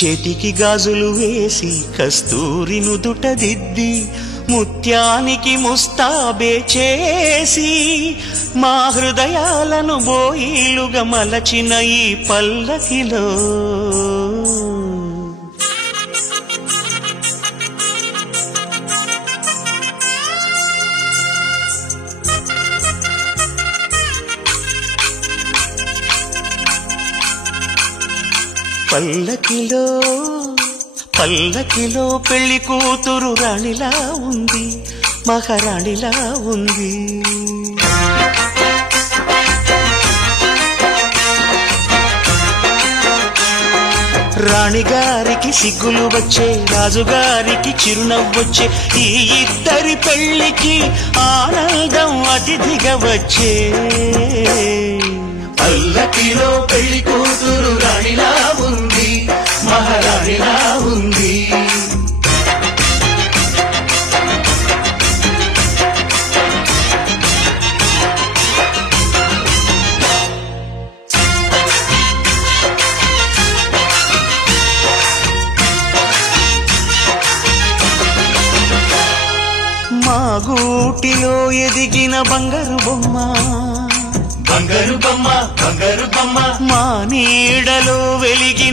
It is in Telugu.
చేతికి గాజులు వేసి కస్తూరి నుదుట దిద్ది ముత్యానికి ముస్తాబే చేసి మా హృదయాలను బోయిలుగా మలచిన ఈ పల్లకిలో పల్లకిలో పల్లకిలో పెళ్లి కూతురు రాణిలా ఉంది, మహారాణిలా ఉంది. రాణిగారికి సిగ్గులు వచ్చే, రాజుగారికి చిరునవ్వొచ్చే, ఈ ఇద్దరి పెళ్లికి ఆనందం అతిథిగా వచ్చే. పల్లకిలో పెళ్లి కూతురు రాణిలా ఉంది, మహారాణిలా ఉంది. మా గూటిలో ఎదిగిన బంగారు బొమ్మ, బంగారు బొమ్మ, బంగారు బొమ్మ, మా నీడలో వెలిగిన